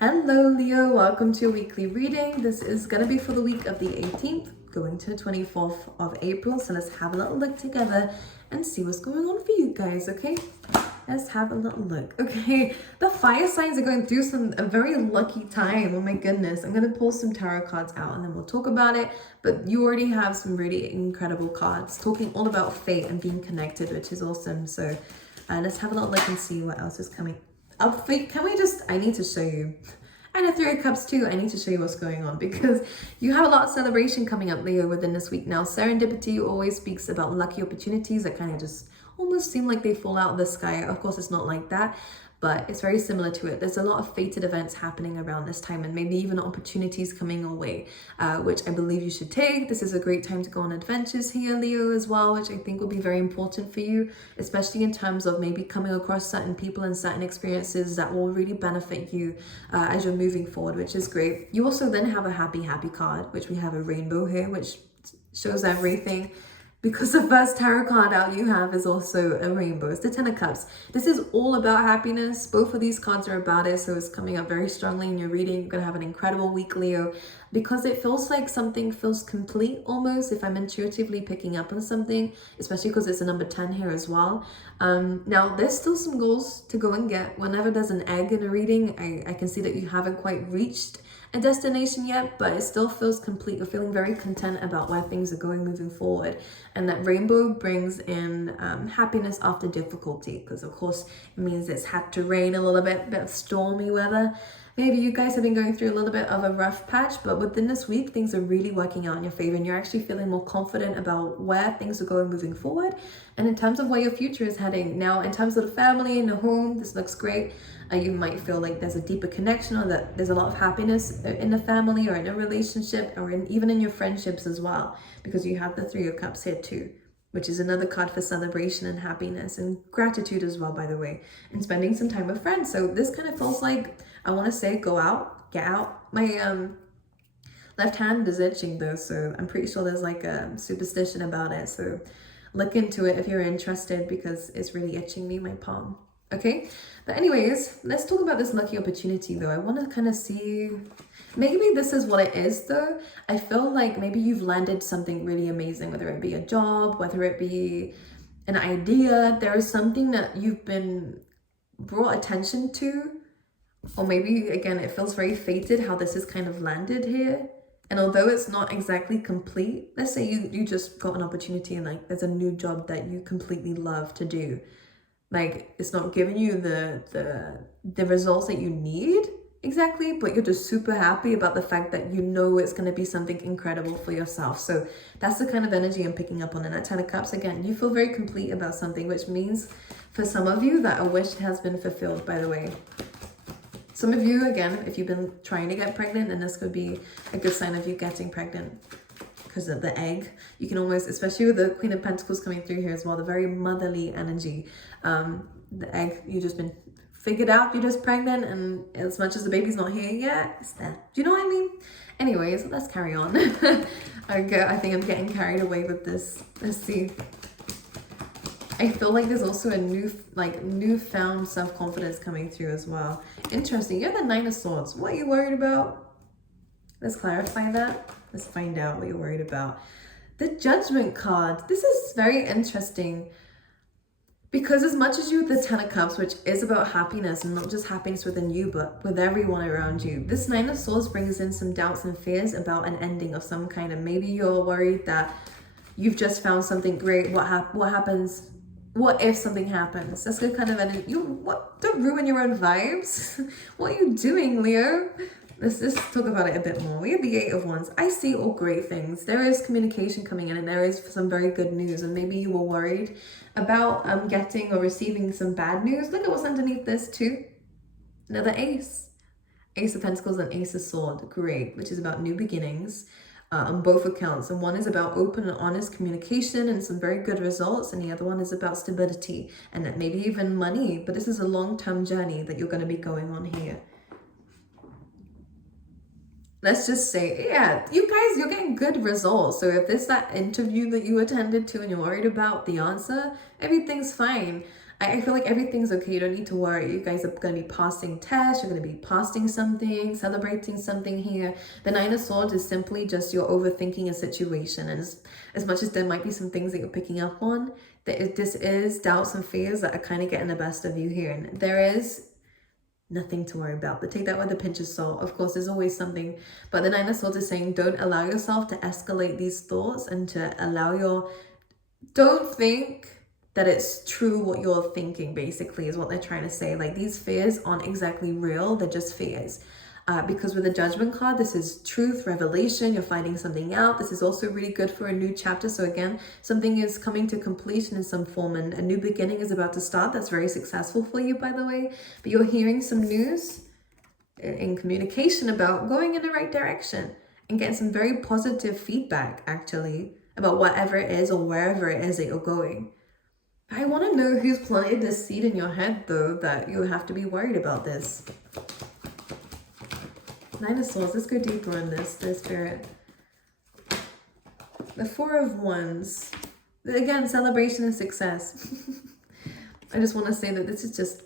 Hello Leo, welcome to your weekly reading. This is going to be for the week of the 18th going to the 24th of April. So let's have a little look together and see what's going on for you guys, okay? Let's have a little look. Okay, the fire signs are going through a very lucky time. Oh my goodness. I'm going to pull some tarot cards out and then we'll talk about it. But you already have some really incredible cards talking all about fate and being connected, which is awesome. So let's have a little look and see what else is coming. I need to show you. And a Three of Cups too. I need to show you what's going on because you have a lot of celebration coming up, Leo, within this week. Now, serendipity always speaks about lucky opportunities that kind of just almost seem like they fall out of the sky. Of course, it's not like that, but it's very similar to it. There's a lot of fated events happening around this time and maybe even opportunities coming your way, which I believe you should take. This is a great time to go on adventures here, Leo, as well, which I think will be very important for you, especially in terms of maybe coming across certain people and certain experiences that will really benefit you as you're moving forward, which is great. You also then have a happy card, which we have a rainbow here, which shows everything. Because the first tarot card out you have is also a rainbow. It's the Ten of Cups. This is all about happiness. Both of these cards are about it. So it's coming up very strongly in your reading. You're going to have an incredible week, Leo. Because it feels like something feels complete almost. If I'm intuitively picking up on something. Especially because it's a number 10 here as well. Now, there's still some goals to go and get. Whenever there's an egg in a reading, I can see that you haven't quite reached a destination yet, but it still feels complete. You're feeling very content about where things are going moving forward, and that rainbow brings in happiness after difficulty, because of course it means it's had to rain a little bit of stormy weather. Maybe you guys have been going through a little bit of a rough patch, but within this week, things are really working out in your favor and you're actually feeling more confident about where things are going moving forward and in terms of where your future is heading. Now, in terms of the family and the home, this looks great. You might feel like there's a deeper connection or that there's a lot of happiness in the family or in a relationship or even in your friendships as well, because you have the Three of Cups here too, which is another card for celebration and happiness and gratitude as well, by the way, and spending some time with friends. So this kind of feels like, I want to say, go out, get out. My left hand is itching though, so I'm pretty sure there's like a superstition about it. So look into it if you're interested because it's really itching me, my palm. Okay, but anyways, let's talk about this lucky opportunity though. I want to kind of see, maybe this is what it is though. I feel like maybe you've landed something really amazing, whether it be a job, whether it be an idea. There is something that you've been brought attention to, or maybe again it feels very fated how this is kind of landed here. And although it's not exactly complete, let's say you just got an opportunity and like there's a new job that you completely love to do. Like it's not giving you the results that you need exactly, but you're just super happy about the fact that you know it's going to be something incredible for yourself. So that's the kind of energy I'm picking up on. And that Ten of Cups, again, you feel very complete about something, which means for some of you that a wish has been fulfilled, by the way. Some of you, again, if you've been trying to get pregnant, then this could be a good sign of you getting pregnant. Because of the egg, you can almost, especially with the Queen of Pentacles coming through here as well, the very motherly energy. The egg, you just been figured out you're just pregnant, and as much as the baby's not here yet, it's there. Do you know what I mean? Anyways, let's carry on. I think I'm getting carried away with this. Let's see. I feel like there's also a newfound self-confidence coming through as well. Interesting. You're the Nine of Swords. What are you worried about? Let's clarify that. Let's find out what you're worried about. The Judgment card. This is very interesting because as much as you have the Ten of Cups, which is about happiness and not just happiness within you, but with everyone around you, this Nine of Swords brings in some doubts and fears about an ending of some kind. And maybe you're worried that you've just found something great. What happens? What if something happens? That's the kind of energy. Don't ruin your own vibes. What are you doing, Leo? Let's just talk about it a bit more. We have the Eight of Wands. I see all great things. There is communication coming in and there is some very good news. And maybe you were worried about getting or receiving some bad news. Look at what's underneath this too. Another Ace. Ace of Pentacles and Ace of Swords. Great. Which is about new beginnings on both accounts. And one is about open and honest communication and some very good results. And the other one is about stability and maybe even money. But this is a long-term journey that you're going to be going on here. Let's just say, yeah, you guys, you're getting good results. So if there's that interview that you attended to and you're worried about the answer, everything's fine. I feel like everything's okay. You don't need to worry. You guys are going to be passing tests. You're going to be passing something, celebrating something here. The Nine of Swords is simply just you're overthinking a situation. And as much as there might be some things that you're picking up on, this is doubts and fears that are kind of getting the best of you here. And there is nothing to worry about, but take that with a pinch of salt. Of course, there's always something, but the Nine of Swords is saying don't allow yourself to escalate these thoughts and to allow don't think that it's true what you're thinking, basically, is what they're trying to say. Like, these fears aren't exactly real, they're just fears. Because with the Judgment card, this is truth, revelation, you're finding something out. This is also really good for a new chapter. So again, something is coming to completion in some form and a new beginning is about to start. That's very successful for you, by the way. But you're hearing some news in communication about going in the right direction and getting some very positive feedback, actually, about whatever it is or wherever it is that you're going. I want to know who's planted this seed in your head, though, that you have to be worried about this. Nine of Swords, let's go deeper on this, the Spirit. The Four of Wands. Again, celebration and success. I just want to say that this is just,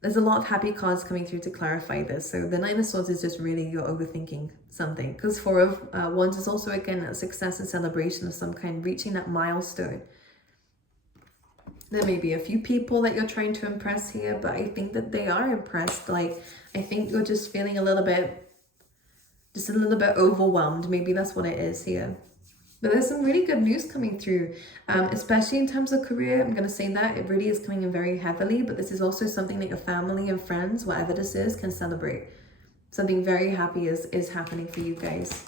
there's a lot of happy cards coming through to clarify this. So the Nine of Swords is just really you're overthinking something. Because Four of Wands is also, again, a success and celebration of some kind, reaching that milestone. There may be a few people that you're trying to impress here, but I think that they are impressed. Like, I think you're just feeling a little bit overwhelmed. Maybe that's what it is here. But there's some really good news coming through, especially in terms of career. I'm going to say that it really is coming in very heavily, but this is also something that your family and friends, whatever this is, can celebrate. Something very happy is happening for you guys.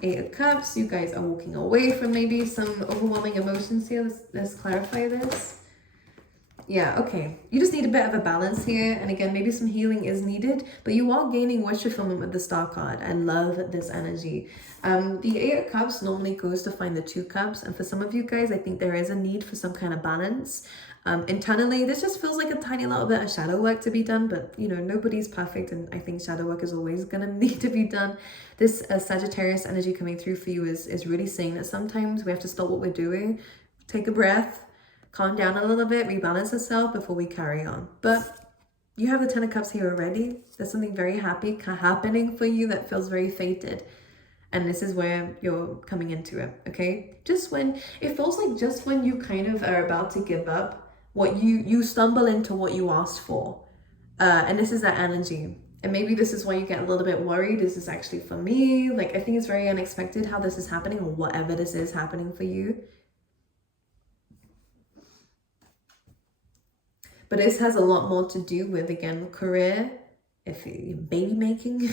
Eight of Cups, you guys are walking away from maybe some overwhelming emotions here. Let's clarify this. Yeah, okay. You just need a bit of a balance here. And again, maybe some healing is needed, but you are gaining wish fulfillment with the Star card. I love this energy. The Eight of Cups normally goes to find the Two Cups. And for some of you guys, I think there is a need for some kind of balance. Internally, this just feels like a tiny little bit of shadow work to be done, but you know, nobody's perfect, and I think shadow work is always going to need to be done. This Sagittarius energy coming through for you is really saying that sometimes we have to stop what we're doing, take a breath, calm down a little bit, rebalance yourself before we carry on. But you have the Ten of Cups here already. There's something very happy happening for you that feels very fated. And this is where you're coming into it, okay? Just when, it feels like just when you kind of are about to give up, what you stumble into what you asked for. And this is that energy. And maybe this is why you get a little bit worried. Is this actually for me? Like, I think it's very unexpected how this is happening, or whatever this is happening for you. But this has a lot more to do with, again, career, if you're baby making,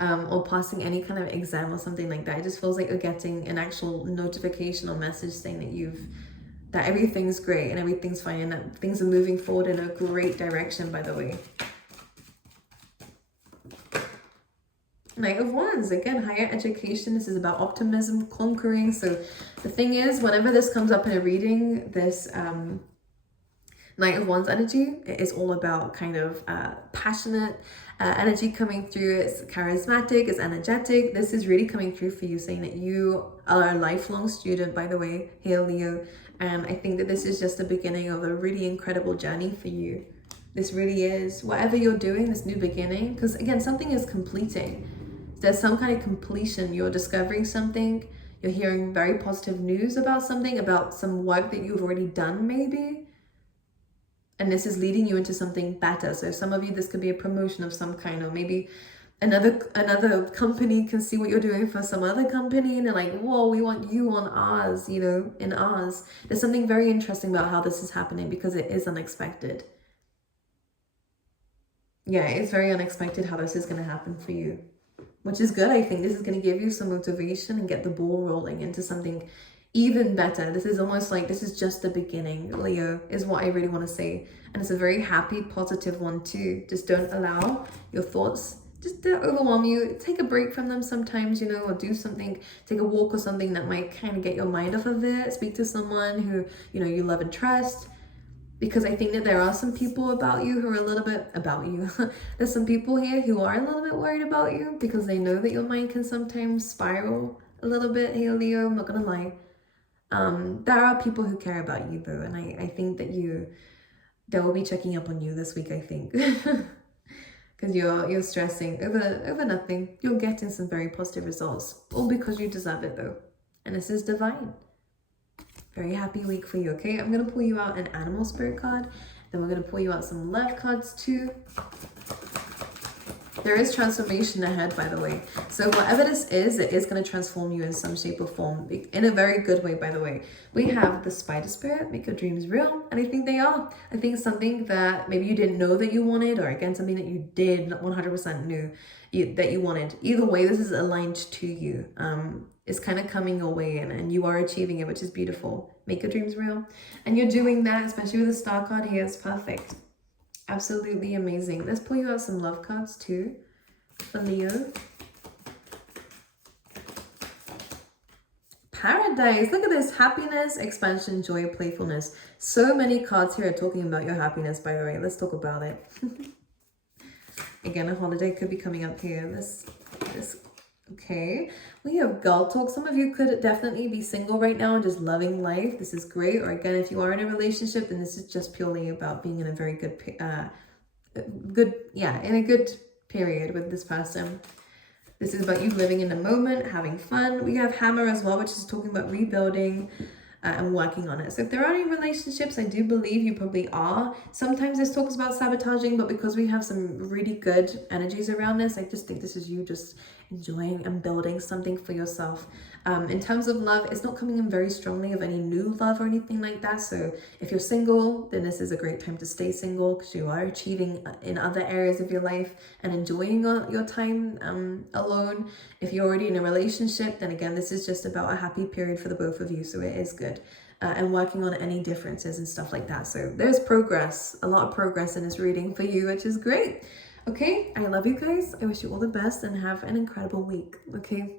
or passing any kind of exam or something like that. It just feels like you're getting an actual notification or message saying that everything's great and everything's fine and that things are moving forward in a great direction, by the way. Knight of Wands, again, higher education. This is about optimism, conquering. So the thing is, whenever this comes up in a reading, this Knight of Wands energy, it is all about kind of passionate energy coming through. It's charismatic, it's energetic. This is really coming through for you, saying that you are a lifelong student, by the way, here, Leo. And I think that this is just the beginning of a really incredible journey for you. This really is. Whatever you're doing, this new beginning, because again, something is completing. There's some kind of completion. You're discovering something. You're hearing very positive news about something, about some work that you've already done, maybe. And this is leading you into something better. So some of you, this could be a promotion of some kind, or maybe another company can see what you're doing for some other company and they're like, whoa, we want you on ours, you know, in ours. There's something very interesting about how this is happening because it is unexpected. Yeah, it's very unexpected how this is going to happen for you, which is good. I think this is going to give you some motivation and get the ball rolling into something even better. This is almost like this is just the beginning, Leo, is what I really want to say. And it's a very happy, positive one too. Just don't allow your thoughts just to overwhelm you. Take a break from them sometimes, you know, or do something, take a walk or something that might kind of get your mind off of it. Speak to someone who, you know, you love and trust. Because I think that there are some people about you who are a little bit about you. There's some people here who are a little bit worried about you because they know that your mind can sometimes spiral a little bit here, Leo. I'm not gonna lie. There are people who care about you though, and I think that they will be checking up on you this week, I think. Because you're stressing over nothing. You're getting some very positive results, all because you deserve it though, and this is divine. Very happy week for you. Okay, I'm gonna pull you out an animal spirit card, then we're gonna pull you out some love cards too. There is transformation ahead, by the way. So whatever this is, it is going to transform you in some shape or form, in a very good way, by the way. We have the spider spirit, make your dreams real, and I think they are. I think something that maybe you didn't know that you wanted, or again, something that you did 100% knew that you wanted. Either way, this is aligned to you. It's kind of coming your way, and you are achieving it, which is beautiful. Make your dreams real. And you're doing that, especially with the star card here. It's perfect. Absolutely amazing. Let's pull you out some love cards too for Leo. Paradise. Look at this. Happiness, expansion, joy, playfulness. So many cards here are talking about your happiness, by the way. Let's talk about it. Again, a holiday could be coming up here. This. Okay. We have girl talk. Some of you could definitely be single right now and just loving life. This is great. Or again, if you are in a relationship, then this is just purely about being in a very good in a good period with this person. This is about you living in the moment, having fun. We have hammer as well, which is talking about rebuilding and working on it. So if there are any relationships, I do believe you probably are. Sometimes this talks about sabotaging, but because we have some really good energies around this, I just think this is you just enjoying and building something for yourself. In terms of love, it's not coming in very strongly of any new love or anything like that. So if you're single, then this is a great time to stay single, because you are achieving in other areas of your life and enjoying your time alone. If you're already in a relationship, then again, this is just about a happy period for the both of you. So it is good. And working on any differences and stuff like that. So there's progress, a lot of progress in this reading for you, which is great. Okay, I love you guys. I wish you all the best and have an incredible week. Okay.